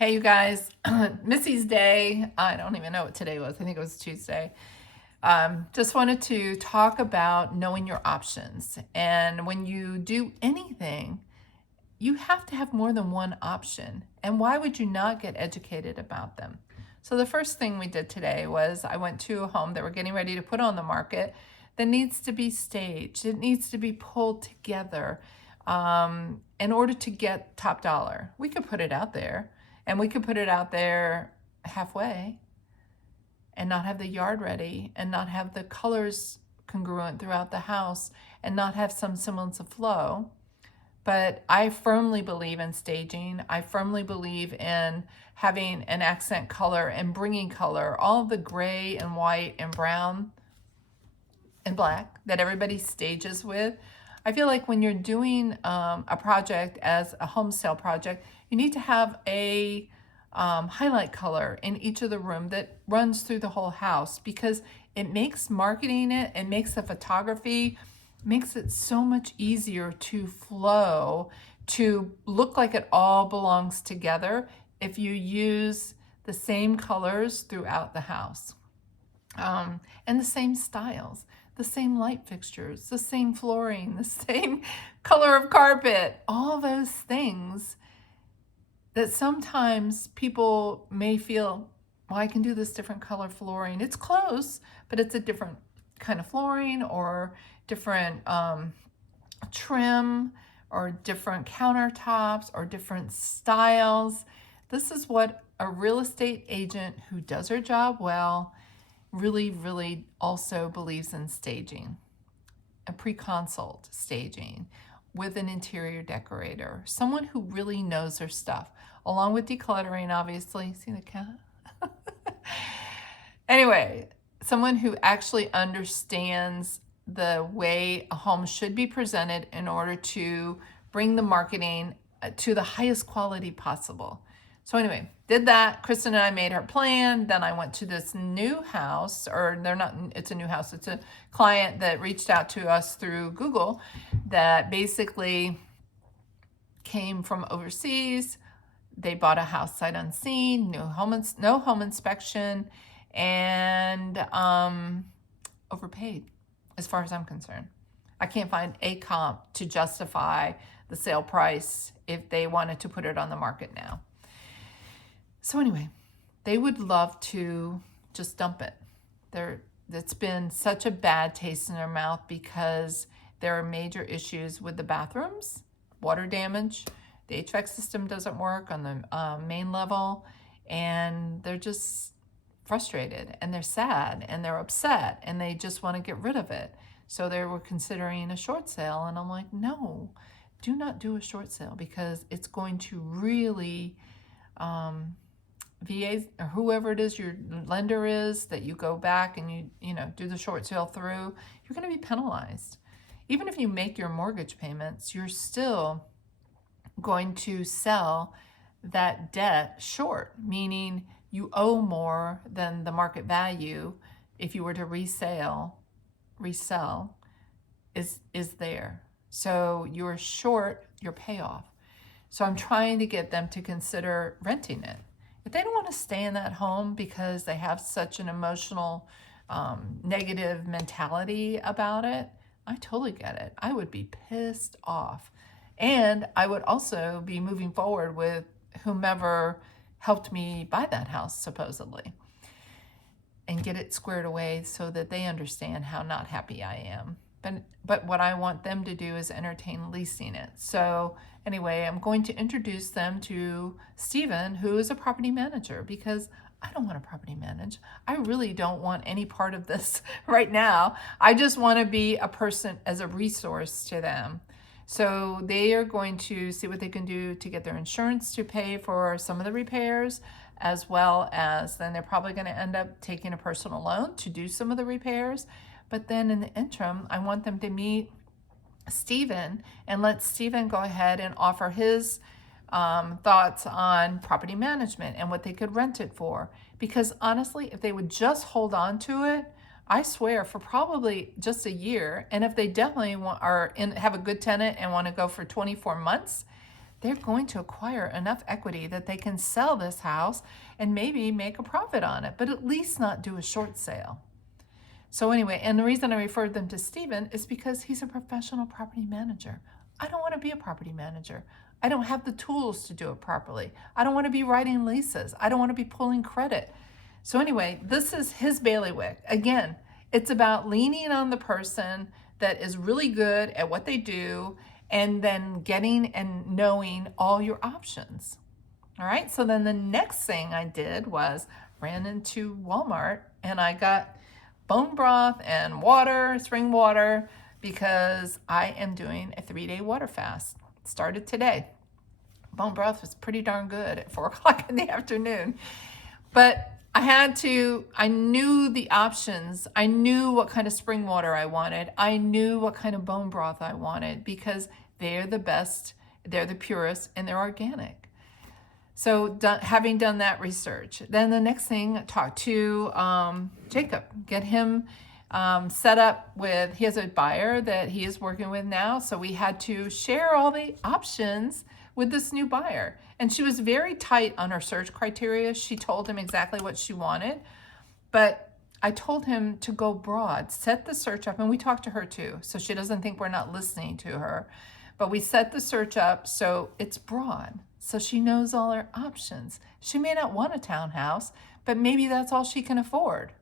Hey, you guys, Missy's Day. I don't even know what today was. I think it was Tuesday. Just wanted to talk about knowing your options. And when you do anything, you have to have more than one option. And why would you not get educated about them? So, the first thing we did today was I went to a home that we're getting ready to put on the market that needs to be staged, it needs to be pulled together in order to get top dollar. We could put it out there and we could put it out there halfway and not have the yard ready and not have the colors congruent throughout the house and not have some semblance of flow. But I firmly believe in staging. I firmly believe in having an accent color and bringing color, all the gray and white and brown and black that everybody stages with. I feel like when you're doing a project as a home sale project, you need to have a highlight color in each of the room that runs through the whole house, because it makes marketing it makes the photography, makes it so much easier to flow, to look like it all belongs together if you use the same colors throughout the house, and the same styles, the same light fixtures, the same flooring, the same color of carpet, all those things that sometimes people may feel, well, I can do this different color flooring. It's close, but it's a different kind of flooring or different trim or different countertops or different styles. This is what a real estate agent who does her job well really also believes in staging, a pre-consult staging with an interior decorator, someone who really knows their stuff, along with decluttering, obviously. See the cat? Anyway, someone who actually understands the way a home should be presented in order to bring the marketing to the highest quality possible. So anyway, did that. Kristen and I made our plan. Then I went to this new house, or they're not, it's a new house. It's a client that reached out to us through Google that basically came from overseas. They bought a house sight unseen, no home inspection, and overpaid, as far as I'm concerned. I can't find a comp to justify the sale price if they wanted to put it on the market now. So anyway, they would love to just dump it. It's been such a bad taste in their mouth because there are major issues with the bathrooms, water damage, the HVAC system doesn't work on the main level, and they're just frustrated and they're sad and they're upset and they just want to get rid of it. So they were considering a short sale, and I'm like, no, do not do a short sale, because it's going to really VA or whoever it is your lender is that you go back and you do the short sale through, you're going to be penalized. Even if you make your mortgage payments, you're still going to sell that debt short, meaning you owe more than the market value if you were to resell is there. So you're short your payoff. So I'm trying to get them to consider renting it. If they don't want to stay in that home because they have such an emotional negative mentality about it, I totally get it. I would be pissed off. And I would also be moving forward with whomever helped me buy that house, supposedly, and get it squared away so that they understand how not happy I am. But what I want them to do is entertain leasing it. So anyway, I'm going to introduce them to Stephen, who is a property manager, because I don't want to property manage. I really don't want any part of this right now. I just want to be a person as a resource to them. So they are going to see what they can do to get their insurance to pay for some of the repairs, as well as then they're probably going to end up taking a personal loan to do some of the repairs. But then in the interim, I want them to meet Stephen and let Stephen go ahead and offer his thoughts on property management and what they could rent it for. Because honestly, if they would just hold on to it, I swear, for probably just a year, and if they definitely have a good tenant and want to go for 24 months, they're going to acquire enough equity that they can sell this house and maybe make a profit on it, but at least not do a short sale. So anyway, and the reason I referred them to Stephen is because he's a professional property manager. I don't want to be a property manager. I don't have the tools to do it properly. I don't want to be writing leases. I don't want to be pulling credit. So anyway, this is his bailiwick. Again, it's about leaning on the person that is really good at what they do and then getting and knowing all your options. All right, so then the next thing I did was ran into Walmart and I got bone broth and water, spring water, because I am doing a 3-day water fast. It started today. Bone broth was pretty darn good at 4 o'clock in the afternoon. But I knew the options. I knew what kind of spring water I wanted. I knew what kind of bone broth I wanted because they're the best, they're the purest, and they're organic. So having done that research, then the next thing, talk to Jacob, get him set up with, he has a buyer that he is working with now. So we had to share all the options with this new buyer. And she was very tight on her search criteria. She told him exactly what she wanted, but I told him to go broad, set the search up, and we talked to her too, so she doesn't think we're not listening to her. But we set the search up so it's broad, so she knows all her options. She may not want a townhouse, but maybe that's all she can afford.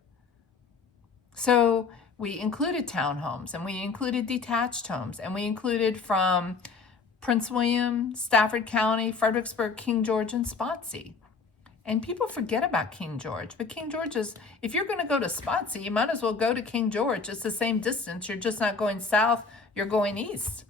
So we included townhomes, and we included detached homes, and we included from Prince William, Stafford County, Fredericksburg, King George, and Spotsy. And people forget about King George, but King George is, if you're going to go to Spotsy, you might as well go to King George. It's the same distance. You're just not going south, you're going east.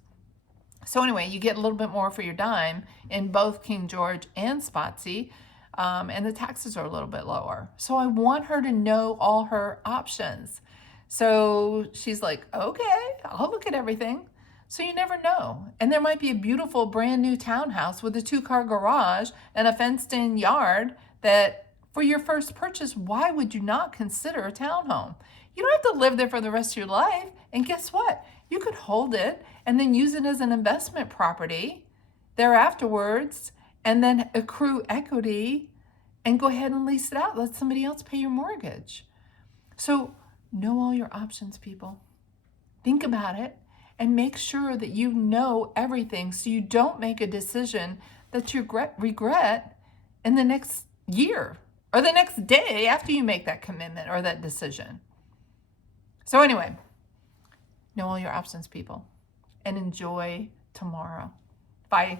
So anyway, you get a little bit more for your dime in both King George and Spotsy, and the taxes are a little bit lower. So I want her to know all her options. So she's like, okay, I'll look at everything. So you never know. And there might be a beautiful brand new townhouse with a 2-car garage and a fenced in yard that for your first purchase, why would you not consider a townhome? You don't have to live there for the rest of your life. And guess what? You could hold it and then use it as an investment property thereafterwards and then accrue equity and go ahead and lease it out. Let somebody else pay your mortgage. So know all your options, people. Think about it. And make sure that you know everything so you don't make a decision that you regret in the next year or the next day after you make that commitment or that decision. So anyway, know all your options, people, and enjoy tomorrow. Bye.